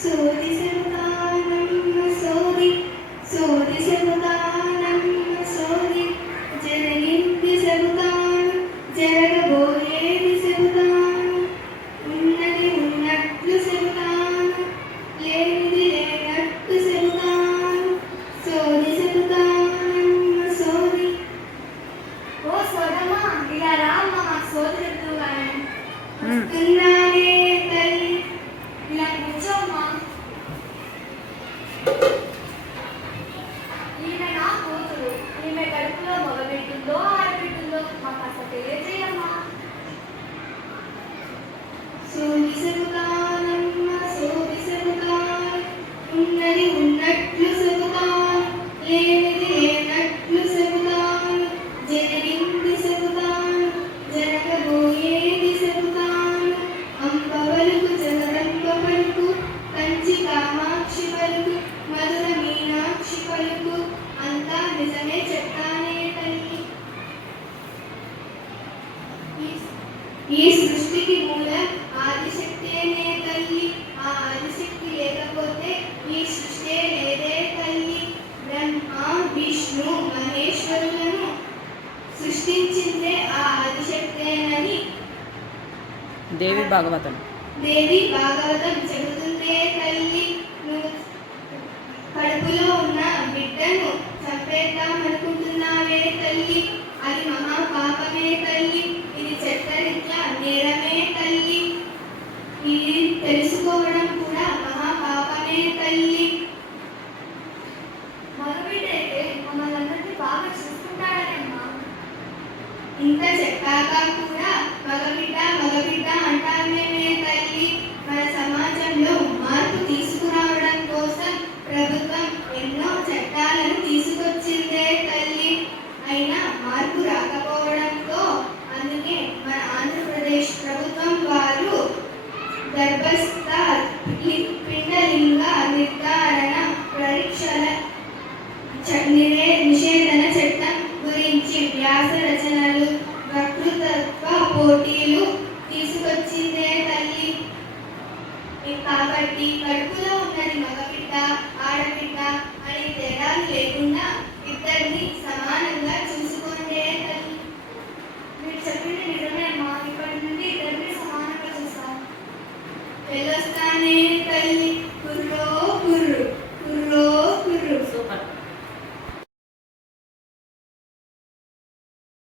సోది చెబుతానమ్మ సోది, సోది చెబుతానమ్మ సోది, జరిగింది చెబుతాను, జరగబోయేది చెబుతాను, ఉన్నది ఉన్నట్లు చెబుతాను, లేనిది లేనట్టు చెబుతాను, సోది చెబుతానమ్మ సోది. ఓ సోదమ్మా, ఇలా రా అమ్మ, మాకు సోది చెప్తూ కానీ. వస్తున్నానే తల్లి, ఇలా కూర్చోమ్మా. ఈమె నా కూతురు. ఈమె కడుపులో మగబిడ్డుందో ఆడబిడ్డుందో మాకు అసలు తెలియజేయమ్మా. సోది చెబుతానమ్మ సోది చెబుతాను, ఉన్నది ఉన్నట్లు చెబుతాను, లేనిది లేనట్లు చెబుతాను, జరిగింది చెబుతాను, జరగబోయేది చెబుతాను, అంబ పలుకు జగదంబ పలుకు, కంచి కామాక్షి పలుకు, మధుర మీనాక్షి పలుకు, అంతా నిజమే చెప్తానే తల్లి. ఈ సృష్టికి మూలం ఆదిశక్తినే తల్లి. ఆ ఆదిశక్తి లేకపోతే ఈ సృష్టి లేదే తల్లి. బ్రహ్మ విష్ణు మహేశ్వరులను సృష్టించిందే ఆ ఆదిశక్తేనని దేవి భాగవతం చెబుతుందే తల్లి. నువ్వు కడుపులో ఉన్న బిడ్డను చంపేద్దామనుకుంటున్నావే తల్లి, అది మహా పాపమే తల్లి. ఇది చట్టరీత్యా నేరమే తల్లి. ఇది తెలుసుకోవడం కూడా మహా పాపమే తల్లి. మగబిడ్డైతే మమ్మల్ని అందరినీ బాగా చూసుకుంటాడనమ్మా. ఇంత చెప్పాక కూడా మగబిడ్డ మగబిడ్డ అంటామేమే తల్లి. మన సమాజంలో మార్పు తీసుకురావడం కోసం ప్రభుత్వం ఎన్నో చట్టాలను తీసుకొచ్చిందే తల్లి. అయినా మార్పు రాకపోవడంతో అందుకే మన ఆంధ్రప్రదేశ్ ప్రభుత్వం వారు గర్భస్థ పిండలింగ నిర్ధారణ పరీక్షల నిషేధన చట్టం గురించి వ్యాస రచనలు, వక్తృత్వ పోటీ